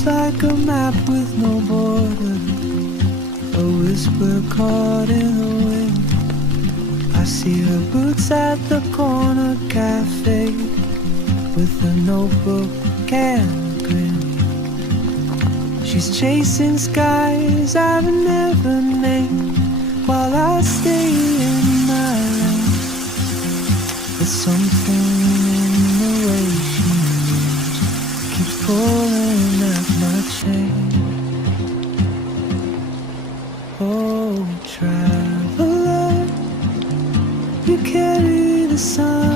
seems like a map with no border, a whisper caught in the wind. I see her boots at the corner cafe with a notebook and a grin. She's chasing skies I've never named while I stay in my lane. But something in the way she moves keeps pulling at my chain. Oh, traveler, you carry the sun